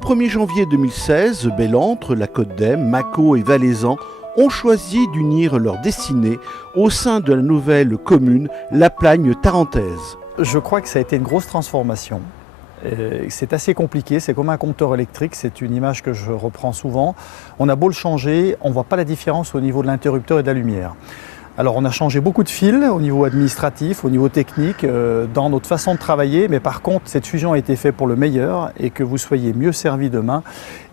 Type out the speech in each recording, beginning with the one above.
1er janvier 2016, Bellentre, la Côte d'Em, Mâcon et Valaisan ont choisi d'unir leurs destinées au sein de la nouvelle commune La Plagne tarentaise. Je crois que ça a été une grosse transformation. C'est assez compliqué, c'est comme un compteur électrique, c'est une image que je reprends souvent. On a beau le changer, on ne voit pas la différence au niveau de l'interrupteur et de la lumière. Alors on a changé beaucoup de fils au niveau administratif, au niveau technique, dans notre façon de travailler, mais par contre cette fusion a été faite pour le meilleur et que vous soyez mieux servis demain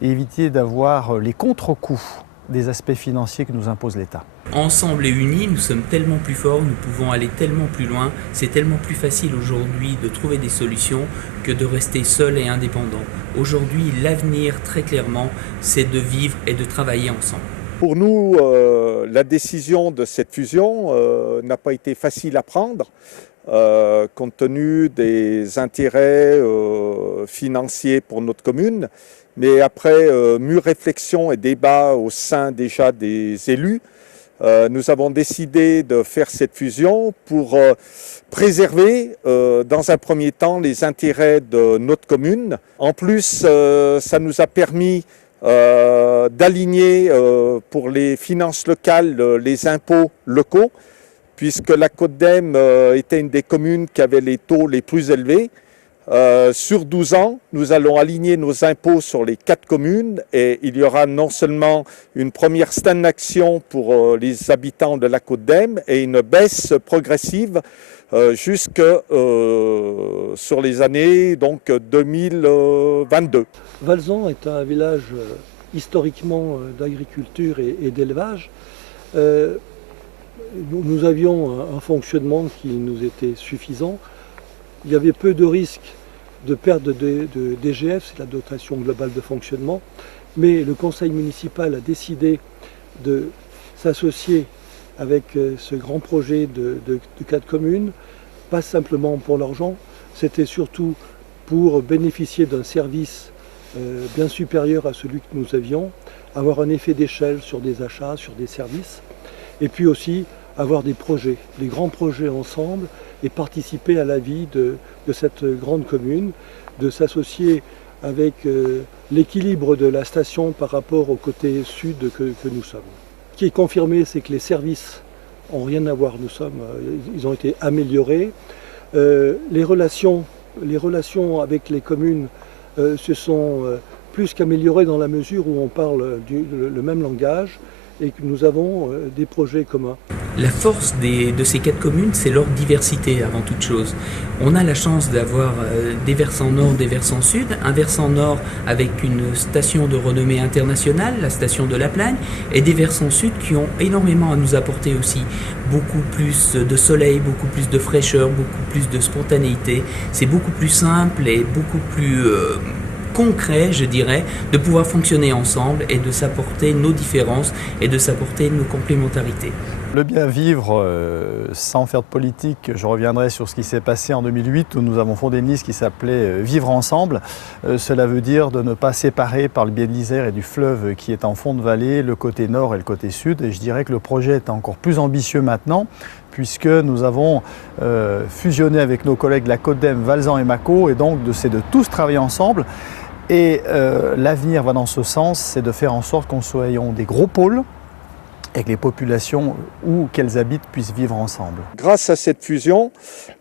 et éviter d'avoir les contre-coups des aspects financiers que nous impose l'État. Ensemble et unis, nous sommes tellement plus forts, nous pouvons aller tellement plus loin. C'est tellement plus facile aujourd'hui de trouver des solutions que de rester seul et indépendant. Aujourd'hui, l'avenir, très clairement, c'est de vivre et de travailler ensemble. Pour nous, la décision de cette fusion n'a pas été facile à prendre, compte tenu des intérêts financiers pour notre commune. Mais après mûre réflexion et débat au sein déjà des élus, nous avons décidé de faire cette fusion pour préserver dans un premier temps les intérêts de notre commune. En plus, ça nous a permis d'aligner pour les finances locales les impôts locaux, puisque la Côte d'Em était une des communes qui avait les taux les plus élevés. Sur 12 ans, nous allons aligner nos impôts sur les 4 communes et il y aura non seulement une première stagnation pour les habitants de la Côte d'Em et une baisse progressive jusque sur les années donc 2022. Valaisan est un village historiquement d'agriculture et d'élevage. Nous avions un fonctionnement qui nous était suffisant. Il y avait peu de risques de perte de DGF, c'est la dotation globale de fonctionnement, mais le conseil municipal a décidé de s'associer avec ce grand projet de 4 communes, pas simplement pour l'argent, c'était surtout pour bénéficier d'un service bien supérieur à celui que nous avions, avoir un effet d'échelle sur des achats, sur des services, et puis aussi avoir des projets, des grands projets ensemble, et participer à la vie de cette grande commune, de s'associer avec l'équilibre de la station par rapport au côté sud que nous sommes. Ce qui est confirmé, c'est que les services n'ont rien à voir, ils ont été améliorés. Les relations avec les communes se sont plus qu'améliorées dans la mesure où on parle le même langage et que nous avons des projets communs. La force de ces 4 communes, c'est leur diversité avant toute chose. On a la chance d'avoir des versants nord, des versants sud, un versant nord avec une station de renommée internationale, la station de La Plagne, et des versants sud qui ont énormément à nous apporter aussi. Beaucoup plus de soleil, beaucoup plus de fraîcheur, beaucoup plus de spontanéité. C'est beaucoup plus simple et beaucoup plus concret, je dirais, de pouvoir fonctionner ensemble et de s'apporter nos différences et de s'apporter nos complémentarités. Le bien vivre, sans faire de politique, je reviendrai sur ce qui s'est passé en 2008 où nous avons fondé une liste qui s'appelait Vivre ensemble. Cela veut dire de ne pas séparer par le biais de l'Isère et du fleuve qui est en fond de vallée le côté nord et le côté sud. Et je dirais que le projet est encore plus ambitieux maintenant puisque nous avons fusionné avec nos collègues de la Côte d'Em, Valaisan et Mâcon et donc c'est de tous travailler ensemble. Et l'avenir va dans ce sens, c'est de faire en sorte qu'on soit des gros pôles et que les populations où qu'elles habitent puissent vivre ensemble. Grâce à cette fusion,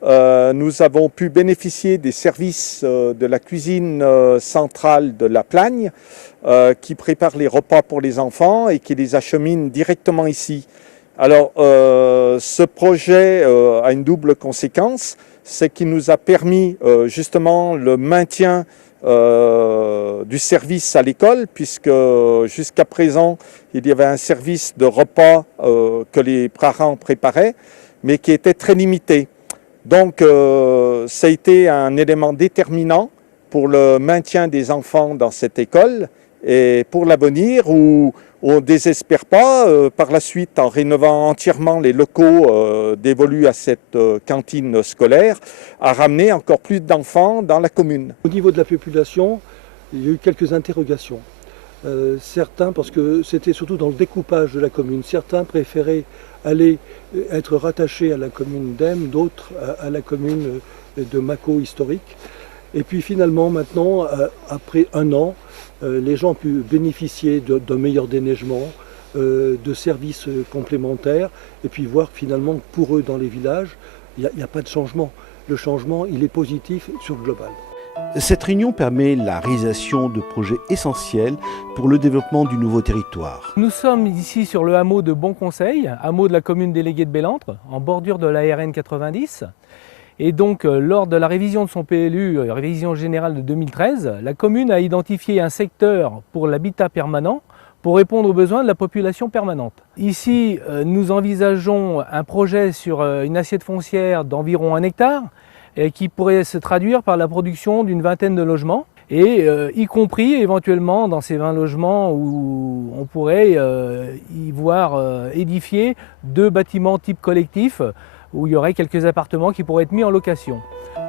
nous avons pu bénéficier des services de la cuisine centrale de La Plagne qui prépare les repas pour les enfants et qui les achemine directement ici. Alors, ce projet a une double conséquence, c'est qu'il nous a permis justement le maintien du service à l'école, puisque jusqu'à présent, il y avait un service de repas que les parents préparaient, mais qui était très limité. Donc, ça a été un élément déterminant pour le maintien des enfants dans cette école et pour l'avenir où on ne désespère pas, par la suite, en rénovant entièrement les locaux dévolus à cette cantine scolaire, à ramener encore plus d'enfants dans la commune. Au niveau de la population, il y a eu quelques interrogations. Certains, parce que c'était surtout dans le découpage de la commune, certains préféraient aller être rattachés à la commune d'Em, d'autres à la commune de Mâcon historique. Et puis finalement, maintenant, après un an, les gens ont pu bénéficier d'un meilleur déneigement, de services complémentaires, et puis voir finalement que pour eux dans les villages, il n'y a pas de changement. Le changement, il est positif sur le global. Cette réunion permet la réalisation de projets essentiels pour le développement du nouveau territoire. Nous sommes ici sur le hameau de Bon-Conseil, hameau de la commune déléguée de Bellentre, en bordure de la RN 90. Et donc, lors de la révision de son PLU, révision générale de 2013, la commune a identifié un secteur pour l'habitat permanent pour répondre aux besoins de la population permanente. Ici, nous envisageons un projet sur une assiette foncière d'environ 1 hectare qui pourrait se traduire par la production d'une vingtaine de logements, et y compris éventuellement dans ces 20 logements où on pourrait y voir édifier 2 bâtiments type collectif, où il y aurait quelques appartements qui pourraient être mis en location.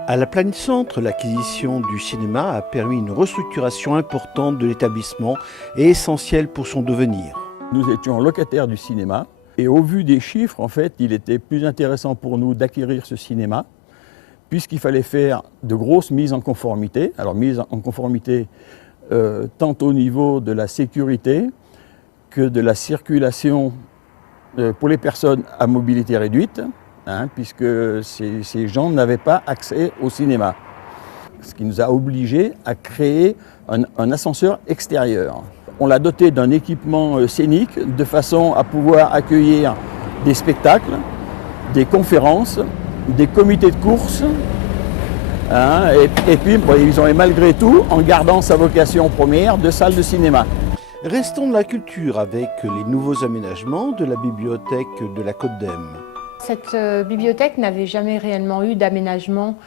À la Plagne Centre, l'acquisition du cinéma a permis une restructuration importante de l'établissement et essentielle pour son devenir. Nous étions locataires du cinéma et au vu des chiffres, en fait, il était plus intéressant pour nous d'acquérir ce cinéma puisqu'il fallait faire de grosses mises en conformité. Alors mises en conformité tant au niveau de la sécurité que de la circulation pour les personnes à mobilité réduite. Puisque ces gens n'avaient pas accès au cinéma. Ce qui nous a obligés à créer un ascenseur extérieur. On l'a doté d'un équipement scénique de façon à pouvoir accueillir des spectacles, des conférences, des comités de course. Et puis, ils ont malgré tout, en gardant sa vocation première, de salle de cinéma. Restons dans la culture avec les nouveaux aménagements de la bibliothèque de la Côte d'Em. Cette bibliothèque n'avait jamais réellement eu d'aménagement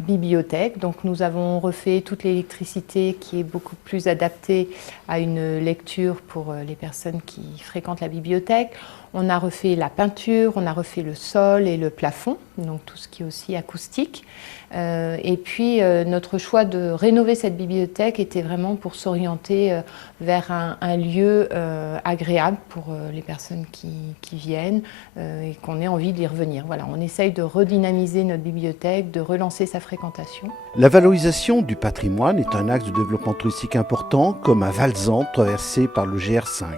bibliothèque. Donc nous avons refait toute l'électricité qui est beaucoup plus adaptée à une lecture pour les personnes qui fréquentent la bibliothèque. On a refait la peinture, on a refait le sol et le plafond, donc tout ce qui est aussi acoustique. Et puis notre choix de rénover cette bibliothèque était vraiment pour s'orienter vers un lieu agréable pour les personnes qui viennent et qu'on ait envie d'y revenir. Voilà, on essaye de redynamiser notre bibliothèque, de relancer sa fréquentation. La valorisation du patrimoine est un axe de développement touristique important, comme à Valzan, traversé par le GR5.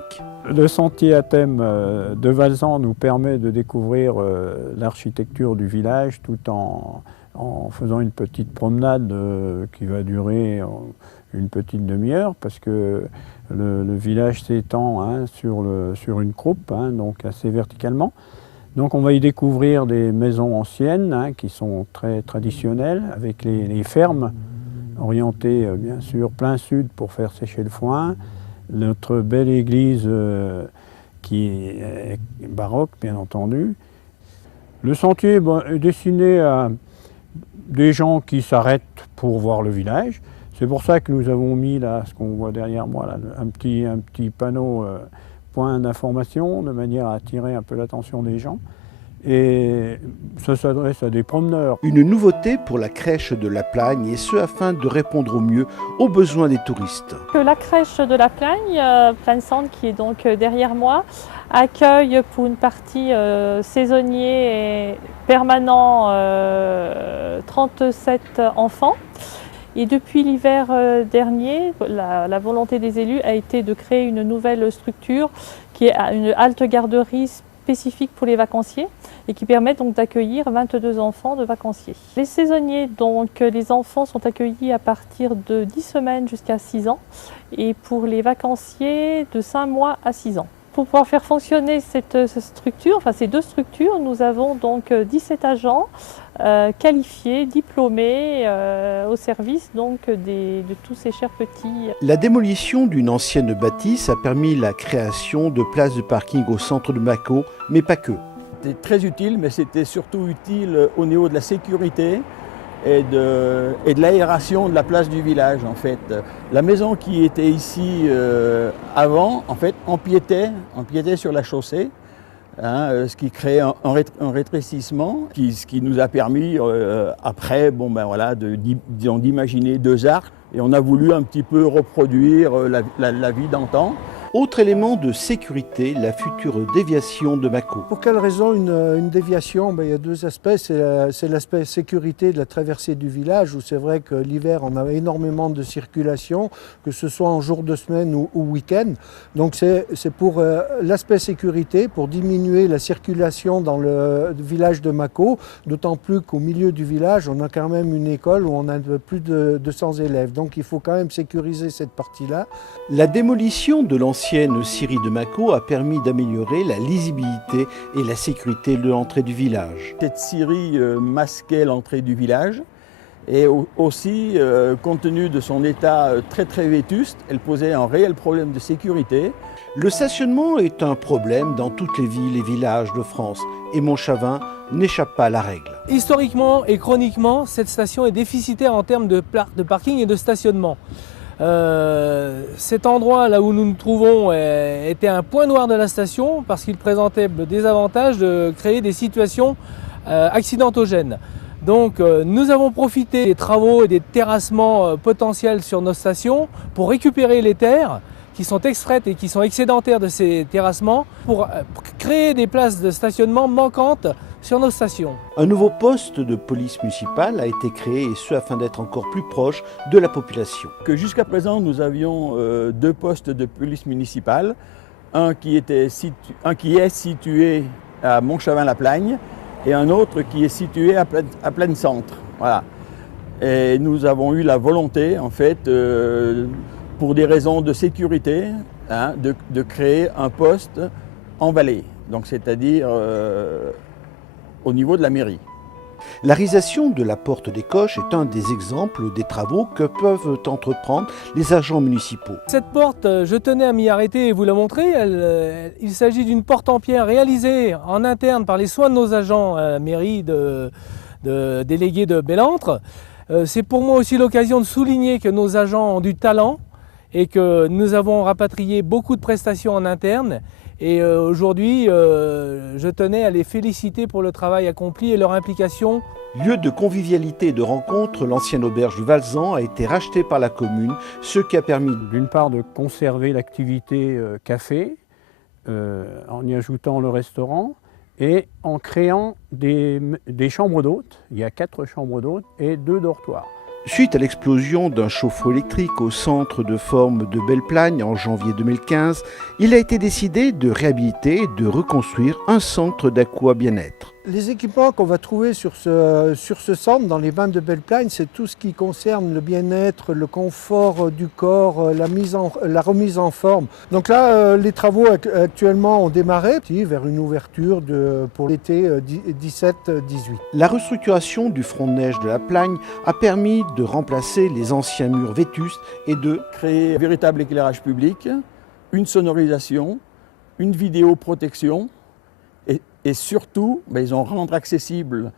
Le sentier à thème de Valzan nous permet de découvrir l'architecture du village tout en faisant une petite promenade qui va durer une petite demi-heure parce que le village s'étend sur une croupe, donc assez verticalement. Donc on va y découvrir des maisons anciennes qui sont très traditionnelles avec les fermes orientées bien sûr plein sud pour faire sécher le foin. Notre belle église qui est baroque, bien entendu. Le sentier est destiné à des gens qui s'arrêtent pour voir le village. C'est pour ça que nous avons mis là, ce qu'on voit derrière moi, là, un petit panneau point d'information, de manière à attirer un peu l'attention des gens. Et ça s'adresse à des promeneurs. Une nouveauté pour la crèche de la Plagne, et ce afin de répondre au mieux aux besoins des touristes. La crèche de la Plagne, Plagne Centre, qui est donc derrière moi, accueille pour une partie saisonnier et permanent 37 enfants. Et depuis l'hiver dernier, la volonté des élus a été de créer une nouvelle structure qui est une halte garderie spécifique pour les vacanciers et qui permet donc d'accueillir 22 enfants de vacanciers. Les saisonniers, donc les enfants sont accueillis à partir de 10 semaines jusqu'à 6 ans et pour les vacanciers de 5 mois à 6 ans. Pour pouvoir faire fonctionner cette structure, enfin ces deux structures, nous avons donc 17 agents qualifiés, diplômés au service donc de tous ces chers petits. La démolition d'une ancienne bâtisse a permis la création de places de parking au centre de Mâcon, mais pas que. C'était très utile, mais c'était surtout utile au niveau de la sécurité et de l'aération de la place du village en fait. La maison qui était ici avant en fait empiétait sur la chaussée, ce qui créait un rétrécissement, ce qui nous a permis après d'imaginer 2 arcs et on a voulu un petit peu reproduire la vie d'antan. Autre élément de sécurité, la future déviation de Mâcon. Pour quelle raison une déviation? Il y a deux aspects. C'est l'aspect sécurité de la traversée du village, où c'est vrai que l'hiver, on a énormément de circulation, que ce soit en jour de semaine ou week-end. Donc c'est pour l'aspect sécurité, pour diminuer la circulation dans le village de Mâcon, d'autant plus qu'au milieu du village, on a quand même une école où on a plus de 200 élèves. Donc il faut quand même sécuriser cette partie-là. La démolition de l'ancienne scierie de Mâcon a permis d'améliorer la lisibilité et la sécurité de l'entrée du village. Cette scierie masquait l'entrée du village et aussi, compte tenu de son état très très vétuste, elle posait un réel problème de sécurité. Le stationnement est un problème dans toutes les villes et villages de France et Montchavin n'échappe pas à la règle. Historiquement et chroniquement, cette station est déficitaire en termes de parking et de stationnement. Cet endroit là où nous nous trouvons était un point noir de la station parce qu'il présentait le désavantage de créer des situations accidentogènes. Donc nous avons profité des travaux et des terrassements potentiels sur nos stations pour récupérer les terres qui sont extraites et qui sont excédentaires de ces terrassements pour créer des places de stationnement manquantes sur nos stations. Un nouveau poste de police municipale a été créé, et ce afin d'être encore plus proche de la population. Jusqu'à présent, nous avions deux postes de police municipale, un qui est situé à Montchavin-la-Plagne et un autre qui est situé à Plaine Centre. Voilà. Et nous avons eu la volonté, en fait, pour des raisons de sécurité, de créer un poste en vallée, donc c'est-à-dire au niveau de la mairie. La réalisation de la porte des Coches est un des exemples des travaux que peuvent entreprendre les agents municipaux. Cette porte, je tenais à m'y arrêter et vous la montrer. Il s'agit d'une porte en pierre réalisée en interne par les soins de nos agents à la mairie de délégués de Bellentre. C'est pour moi aussi l'occasion de souligner que nos agents ont du talent et que nous avons rapatrié beaucoup de prestations en interne. Et aujourd'hui, je tenais à les féliciter pour le travail accompli et leur implication. Lieu de convivialité et de rencontre, l'ancienne auberge du Valzan a été rachetée par la commune, ce qui a permis d'une part de conserver l'activité café, en y ajoutant le restaurant, et en créant des chambres d'hôtes. Il y a 4 chambres d'hôtes et 2 dortoirs. Suite à l'explosion d'un chauffe-eau électrique au centre de forme de Belleplagne en janvier 2015, il a été décidé de réhabiliter et de reconstruire un centre d'aqua bien-être. Les équipements qu'on va trouver sur ce centre, dans les bains de Belleplagne, c'est tout ce qui concerne le bien-être, le confort du corps, la remise en forme. Donc là, les travaux actuellement ont démarré vers une ouverture pour l'été 17-18. La restructuration du front de neige de la Plagne a permis de remplacer les anciens murs vétustes et de créer un véritable éclairage public, une sonorisation, une vidéoprotection. Et surtout, ils ont rendu accessible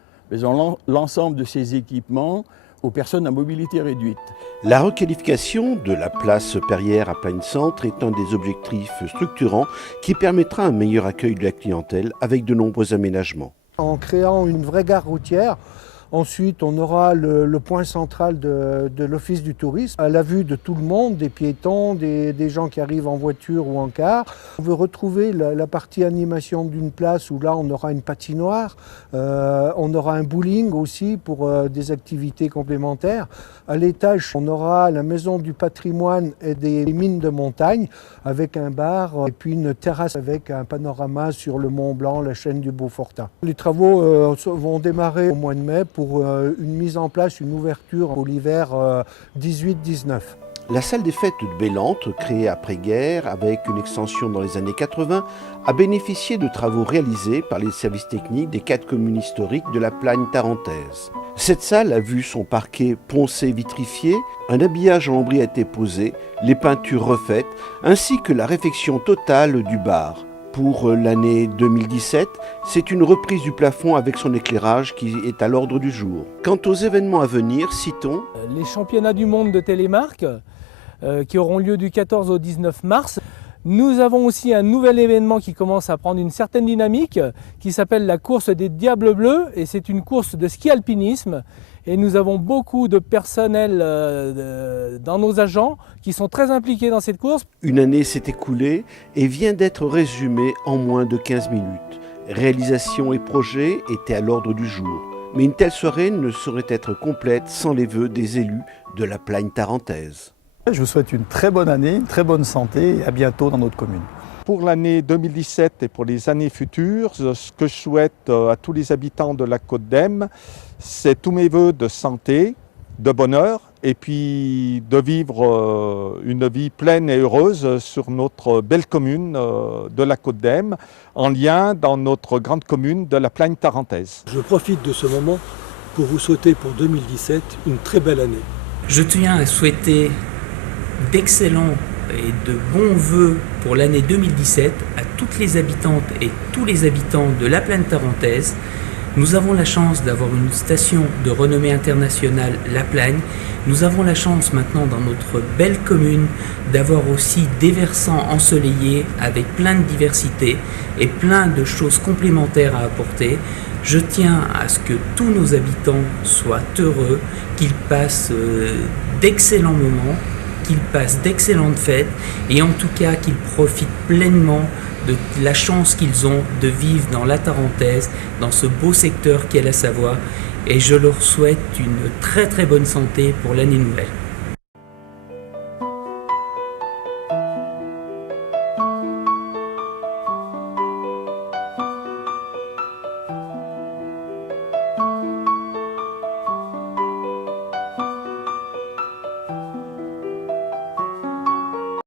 l'ensemble de ces équipements aux personnes à mobilité réduite. La requalification de la place Perrière à Plaine Centre est un des objectifs structurants qui permettra un meilleur accueil de la clientèle avec de nombreux aménagements. En créant une vraie gare routière, ensuite, on aura le point central de l'Office du tourisme, à la vue de tout le monde, des piétons, des gens qui arrivent en voiture ou en car. On veut retrouver la partie animation d'une place où là, on aura une patinoire, on aura un bowling aussi pour des activités complémentaires. À l'étage, on aura la maison du patrimoine et des mines de montagne avec un bar et puis une terrasse avec un panorama sur le Mont Blanc, la chaîne du Beaufortin. Les travaux vont démarrer au mois de mai pour une mise en place, une ouverture pour l'hiver 18-19. La salle des fêtes de Bellentre, créée après-guerre avec une extension dans les années 80, a bénéficié de travaux réalisés par les services techniques des 4 communes historiques de la Plagne tarentaise. Cette salle a vu son parquet poncé vitrifié, un habillage en lambris a été posé, les peintures refaites, ainsi que la réfection totale du bar. Pour l'année 2017, c'est une reprise du plafond avec son éclairage qui est à l'ordre du jour. Quant aux événements à venir, citons les championnats du monde de télémarque qui auront lieu du 14 au 19 mars. Nous avons aussi un nouvel événement qui commence à prendre une certaine dynamique qui s'appelle la course des Diables Bleus et c'est une course de ski alpinisme Et nous avons beaucoup de personnel dans nos agents qui sont très impliqués dans cette course. Une année s'est écoulée et vient d'être résumée en moins de 15 minutes. Réalisation et projet étaient à l'ordre du jour. Mais une telle soirée ne saurait être complète sans les vœux des élus de la Plagne tarentaise. Je vous souhaite une très bonne année, une très bonne santé et à bientôt dans notre commune. Pour l'année 2017 et pour les années futures, ce que je souhaite à tous les habitants de la Côte d'Em, c'est tous mes vœux de santé, de bonheur et puis de vivre une vie pleine et heureuse sur notre belle commune de la Côte d'Em, en lien dans notre grande commune de la Plagne tarentaise. Je profite de ce moment pour vous souhaiter pour 2017 une très belle année. Je tiens à souhaiter d'excellents et de bons vœux pour l'année 2017 à toutes les habitantes et tous les habitants de la Plagne tarentaise. Nous avons la chance d'avoir une station de renommée internationale, La Plagne. Nous avons la chance maintenant dans notre belle commune d'avoir aussi des versants ensoleillés avec plein de diversité et plein de choses complémentaires à apporter. Je tiens à ce que tous nos habitants soient heureux, qu'ils passent d'excellents moments, qu'ils passent d'excellentes fêtes et en tout cas qu'ils profitent pleinement de la chance qu'ils ont de vivre dans la Tarentaise, dans ce beau secteur qu'est la Savoie. Et je leur souhaite une très très bonne santé pour l'année nouvelle.